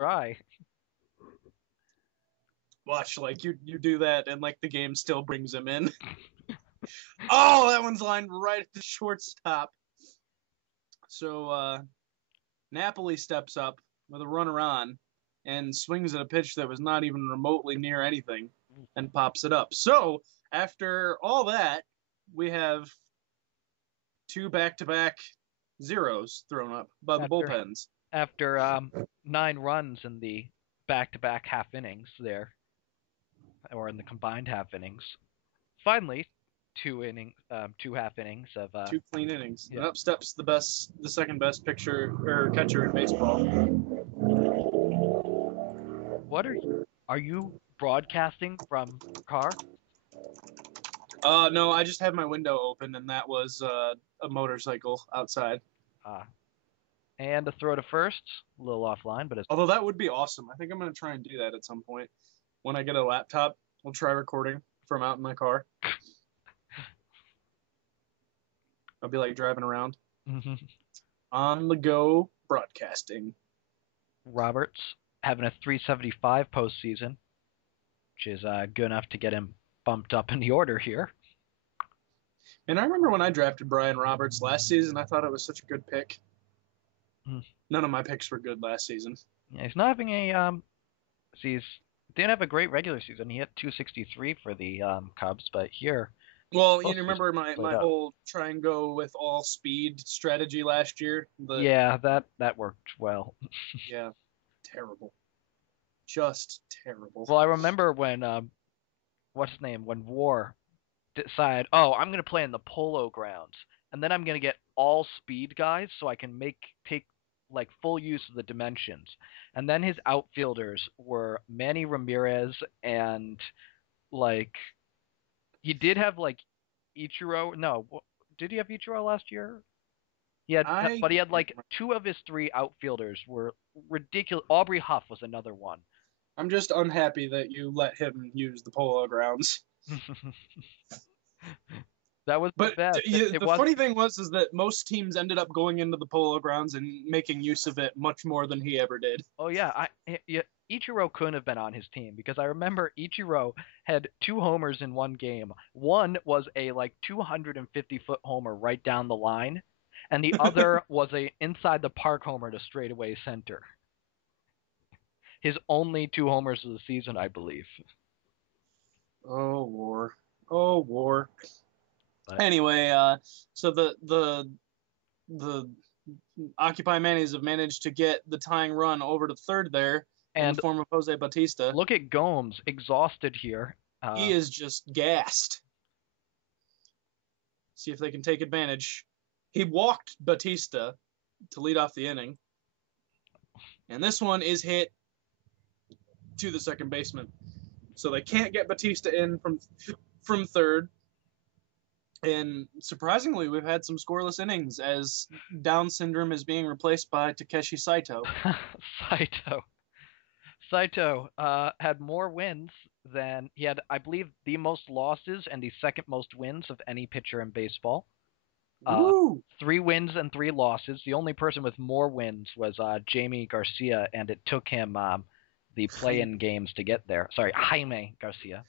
try. Watch, like, you do that, and, like, the game still brings him in. Oh, that one's lined right at the shortstop. So, Napoli steps up with a runner on and swings at a pitch that was not even remotely near anything and pops it up. So, after all that, we have 2 back-to-back zeros thrown up by the bullpens. After 9 runs in the back-to-back half innings there, or in the combined half innings. Finally, 2 half innings of 2 clean innings. Yeah. And up steps the second best catcher in baseball. What are you broadcasting from your car? No, I just had my window open, and that was a motorcycle outside. And a throw to first, a little offline, but although that would be awesome. I think I'm going to try and do that at some point. When I get a laptop, I'll try recording from out in my car. I'll be like driving around. On the go broadcasting. Roberts having a 375 postseason, which is good enough to get him bumped up in the order here. And I remember when I drafted Brian Roberts last season, I thought it was such a good pick. None of my picks were good last season. Yeah, he's not having a he didn't have a great regular season. He hit 263 for the Cubs, but here. Well, you remember my whole try and go with all speed strategy last year? Yeah, that worked well. Yeah, terrible. Just terrible. Well, I remember when what's his name? When War decided, I'm going to play in the Polo Grounds, and then I'm going to get all speed guys so I can take like full use of the dimensions. And then his outfielders were Manny Ramirez and like he did have like Ichiro. No, did he have Ichiro last year? But he had like 2 of his 3 outfielders were ridiculous. Aubrey Huff was another one. I'm just unhappy that you let him use the Polo Grounds. That was the best. The funny thing was that most teams ended up going into the Polo Grounds and making use of it much more than he ever did. Oh yeah, Ichiro couldn't have been on his team because I remember Ichiro had 2 homers in one game. One was a like 250-foot homer right down the line, and the other was a inside the park homer to straightaway center. His only 2 homers of the season, I believe. Oh, war. Oh, war. But anyway, so the Occupy Mannies have managed to get the tying run over to third there in the form of Jose Bautista. Look at Gomes, exhausted here. He is just gassed. See if they can take advantage. He walked Bautista to lead off the inning. And this one is hit to the second baseman. So they can't get Bautista in from third. And surprisingly, we've had some scoreless innings as Down syndrome is being replaced by Takeshi Saito. Saito had more wins than he had, I believe, the most losses and the second most wins of any pitcher in baseball. 3 wins and 3 losses. The only person with more wins was Jamie Garcia, and it took him the play-in games to get there. Sorry, Jaime Garcia.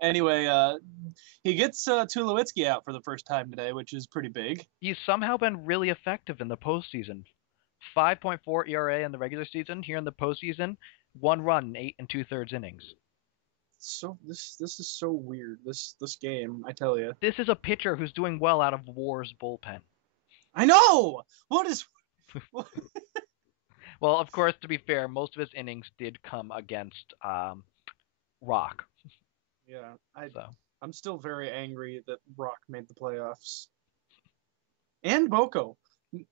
Anyway, he gets Tulowitzki out for the first time today, which is pretty big. He's somehow been really effective in the postseason. 5.4 ERA in the regular season. Here in the postseason, 1 run in 8 2/3 innings. So this is so weird. This game, I tell you. This is a pitcher who's doing well out of War's bullpen. I know. What is? Well, of course, to be fair, most of his innings did come against Rock. Yeah, I'm still very angry that Rock made the playoffs. And Boko.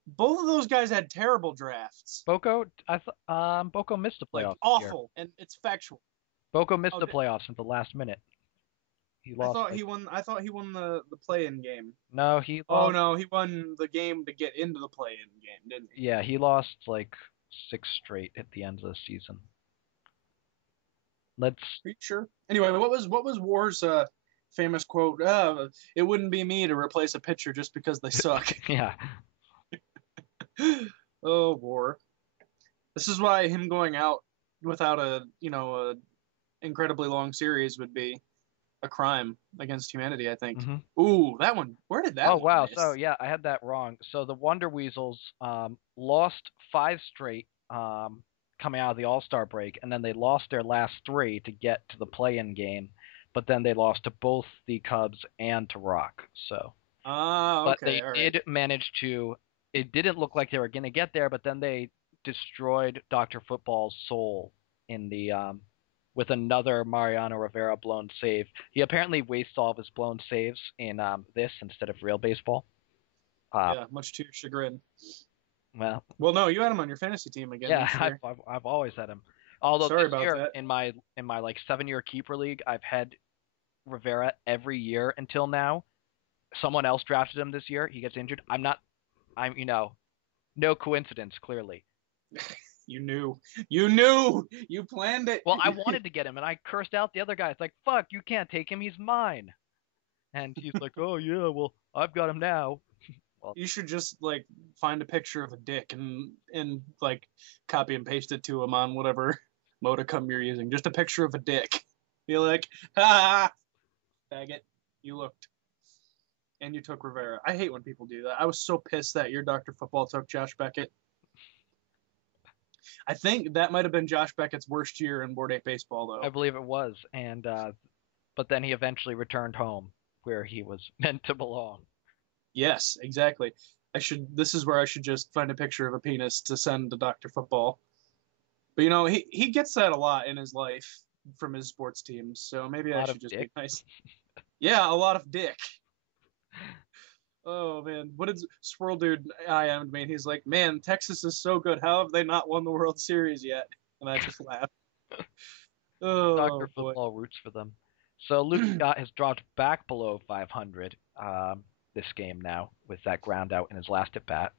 Both of those guys had terrible drafts. Boko missed the playoffs. Like, awful, and it's factual. Boko missed the playoffs at the last minute. He lost. I thought he won the play-in game. No, he lost. Oh no, he won the game to get into the play-in game, didn't he? Yeah, he lost like 6 straight at the end of the season. Are you sure? Anyway, what was War's famous quote? It wouldn't be me to replace a pitcher just because they suck. Yeah. Oh, War. This is why him going out without a incredibly long series would be a crime against humanity, I think. Mm-hmm. Ooh, that one. Where did Oh that one wow! miss? So yeah, I had that wrong. So the Wonder Weasels lost 5 straight coming out of the All-Star break, and then they lost their last 3 to get to the play-in game. But then they lost to both the Cubs and to Rock. So, Ah, but okay, they all right. did manage to. It didn't look like they were going to get there, but then they destroyed Dr. Football's soul in the with another Mariano Rivera blown save. He apparently wastes all of his blown saves in this instead of real baseball. Uh, Yeah, much to your chagrin. well, Well, no, you had him on your fantasy team again yeah, this year. I've always had him. Although Sorry this about year that. in my like 7-year keeper league, I've had Rivera every year until now. Someone else drafted him this year. He gets injured. I'm no coincidence clearly. You knew. You knew. You planned it. Well, I wanted to get him and I cursed out the other guy. It's like, "Fuck, you can't take him. He's mine." And he's like, "Oh yeah, well, I've got him now." Well, You should just like find a picture of a dick and like copy and paste it to him on whatever modicum you're using. Just a picture of a dick. Be like, ha, faggot, you looked. And you took Rivera. I hate when people do that. I was so pissed that year Dr. Football took Josh Beckett. I think that might have been Josh Beckett's worst year in Board 8 baseball, I though. believe it was, and but then he eventually returned home where he was meant to belong. Yes, exactly. This is where I should just find a picture of a penis to send to Dr. Football. But he gets that a lot in his life from his sports teams, so maybe A I lot of should just dick. be nice. Yeah, a lot of dick. Oh man, what did Swirl Dude IM'd me? And he's like, "Man, Texas is so good. How have they not won the World Series yet?" And I just laughed. Oh Dr. boy, Football roots for them. So Luke Scott has dropped back below 500 this game now with that ground out in his last at bat.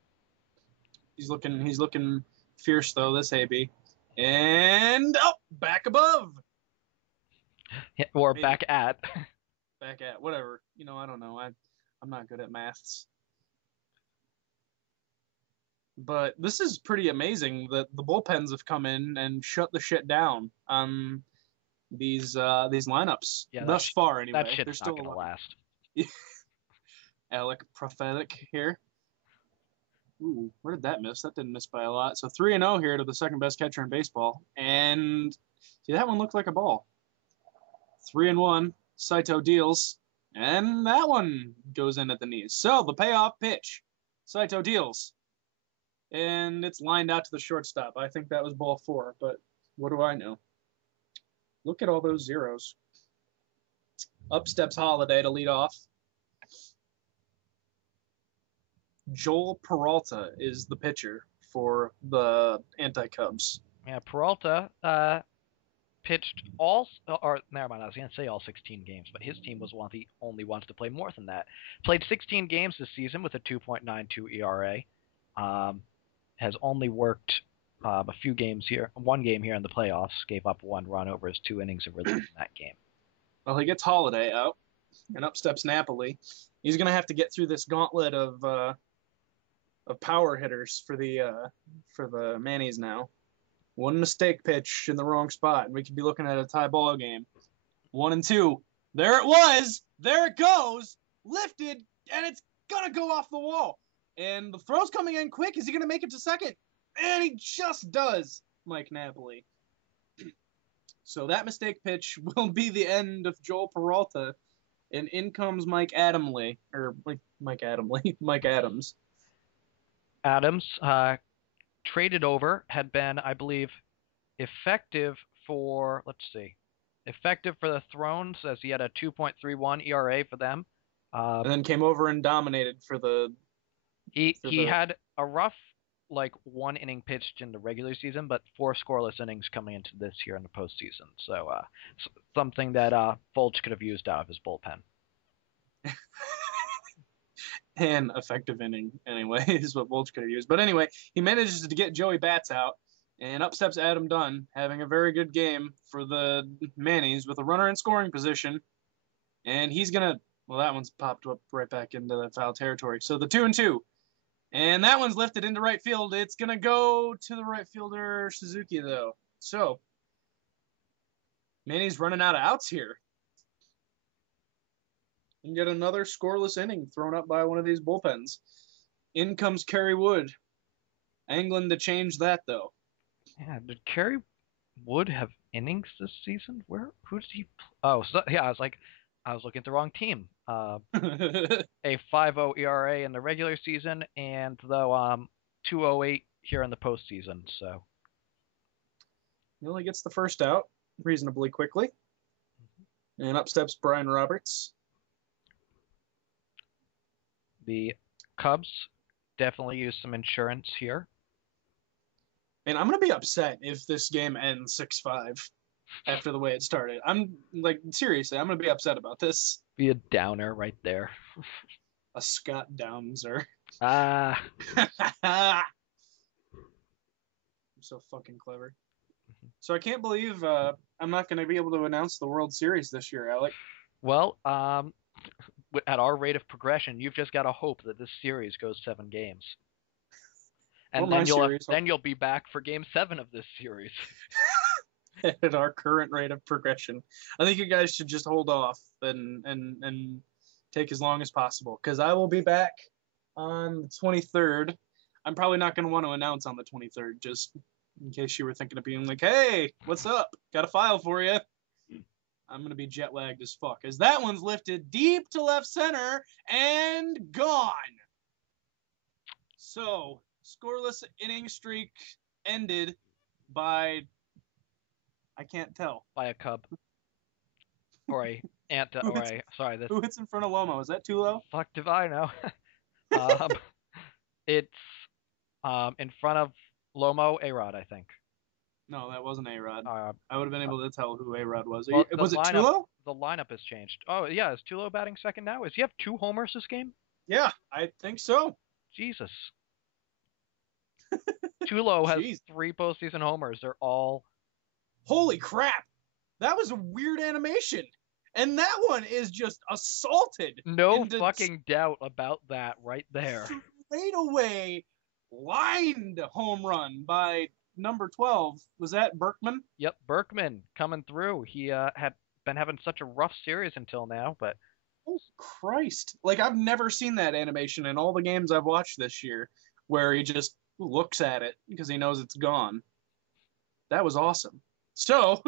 he's looking fierce though. This AB, and back above, Or maybe back at. back at whatever. I don't know. I'm not good at maths. But this is pretty amazing that the bullpens have come in and shut the shit down on these lineups Yeah, thus far. that Anyway, shit's they're not still going to alive. last. Alec prophetic here. Ooh, where did that miss? That didn't miss by a lot. So 3-0 here to the second best catcher in baseball. And see, that one looked like a ball. 3-1. Saito deals, and that one goes in at the knees. So the payoff pitch, Saito deals, and it's lined out to the shortstop. I think that was ball 4, but what do I know? Look at all those zeros. Up steps Holiday to lead off. Joel Peralta is the pitcher for the anti-Cubs. Yeah, Peralta pitched or never mind, I was going to say all 16 games, but his team was one of the only ones to play more than that. Played 16 games this season with a 2.92 ERA. Has only worked a few games here, one game here in the playoffs, gave up 1 run over his 2 innings of relief in that game. Well, he gets Holiday out, and up steps Napoli. He's going to have to get through this gauntlet of power hitters for the Mannies now. One mistake pitch in the wrong spot, and we could be looking at a tie ball game. 1-2. There it was. There it goes. Lifted, and it's gonna go off the wall. And the throw's coming in quick. Is he gonna make it to second? And he just does, Mike Napoli. So that mistake pitch will be the end of Joel Peralta, and in comes Mike Adamley, or Mike Adamley, Mike Adams. Adams traded over, had been, I believe, effective for the Thrones, as he had a 2.31 ERA for them. And then came over and dominated for the. He had a rough 1 inning pitched in the regular season, but 4 scoreless innings coming into this year in the postseason. So something that Fulch could have used out of his bullpen. An effective inning, anyway, is what Volch could have used. But anyway, he manages to get Joey Bats out, and up steps Adam Dunn, having a very good game for the Mannies with a runner in scoring position. And he's going to, that one's popped up right back into the foul territory. So the 2-2. And that one's lifted into right field. It's going to go to the right fielder, Suzuki, though. So, Manny's running out of outs here. And get another scoreless inning thrown up by one of these bullpens. In comes Kerry Wood. Angling to change that, though. Yeah, did Kerry Wood have innings this season? Who did he? Oh, so, yeah, I was looking at the wrong team. A 5.0 ERA in the regular season, and though 2.08 here in the postseason. So He only gets the first out reasonably quickly. And up steps Brian Roberts. the Cubs definitely use some insurance here. And I'm going to be upset if this game ends 6-5 after the way it started. I'm like, seriously, I'm going to be upset about this. Be a downer right there. A Scott Downser. Ah. I'm so fucking clever. So I can't believe I'm not going to be able to announce the World Series this year, Alec. Well, at our rate of progression, you've just got to hope that this series goes 7 games. And then you'll be back for game 7 of this series. At our current rate of progression, I think you guys should just hold off and take as long as possible, because I will be back on the 23rd. I'm probably not going to want to announce on the 23rd, just in case you were thinking of being like, hey, what's up? Got a file for you. I'm going to be jet lagged as fuck, as that one's lifted deep to left center and gone. So, scoreless inning streak ended by, I can't tell. By a Cub. Or a sorry. Who hits in front of Lomo? Is that too low? Fuck if I know. It's in front of Lomo, A-Rod, I think. No, that wasn't A-Rod. I would have been able to tell who A-Rod was. Well, was it Tulo? The lineup has changed. Oh, yeah. Is Tulo batting second now? Does he have 2 homers this game? Yeah, I think so. Jesus. Tulo has 3 postseason homers. They're all... Holy crap! That was a weird animation. And that one is just assaulted. No fucking doubt about that right there. Straight away lined home run by number 12. Was that Berkman? Yep, Berkman coming through. He had been having such a rough series until now, but... Oh, Christ. Like, I've never seen that animation in all the games I've watched this year, where he just looks at it because he knows it's gone. That was awesome. So,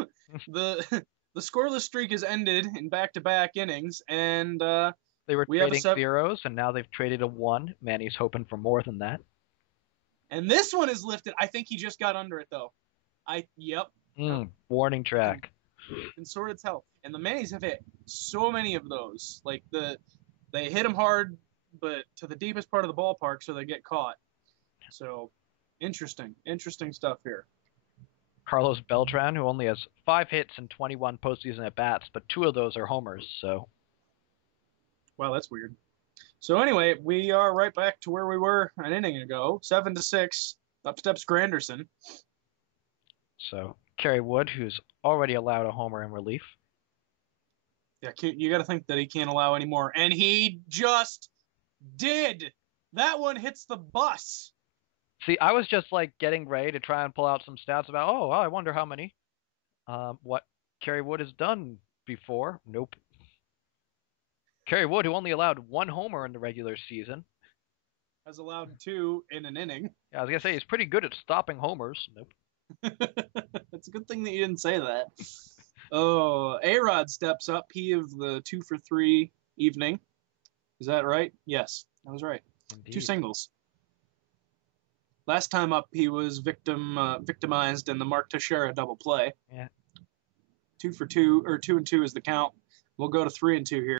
the scoreless streak has ended in back-to-back innings, and they were trading zeros, and now they've traded a 1. Manny's hoping for more than that. And this one is lifted. I think he just got under it, though. Yep. Warning track. And sort of tell. And the Mannies have hit so many of those. Like, they hit them hard, but to the deepest part of the ballpark, so they get caught. So, interesting stuff here. Carlos Beltran, who only has 5 hits and 21 postseason at-bats, but 2 of those are homers, so... Wow, that's weird. So anyway, we are right back to where we were an inning ago, 7-6. Up steps Granderson. So Kerry Wood, who's already allowed a homer in relief. Yeah, you got to think that he can't allow any more, and he just did. That one hits the bus. See, I was just like getting ready to try and pull out some stats about, oh, well, I wonder how many. What Kerry Wood has done before. Nope. Kerry Wood, who only allowed 1 homer in the regular season, has allowed 2 in an inning. Yeah, I was going to say, he's pretty good at stopping homers. Nope. It's a good thing that you didn't say that. Oh, A-Rod steps up. He of the 2 for 3 evening. Is that right? Yes, that was right. Indeed. 2 singles. Last time up, he was victimized in the Mark Teixeira double play. Yeah. 2 for 2, or 2-2 is the count. We'll go to 3-2 here.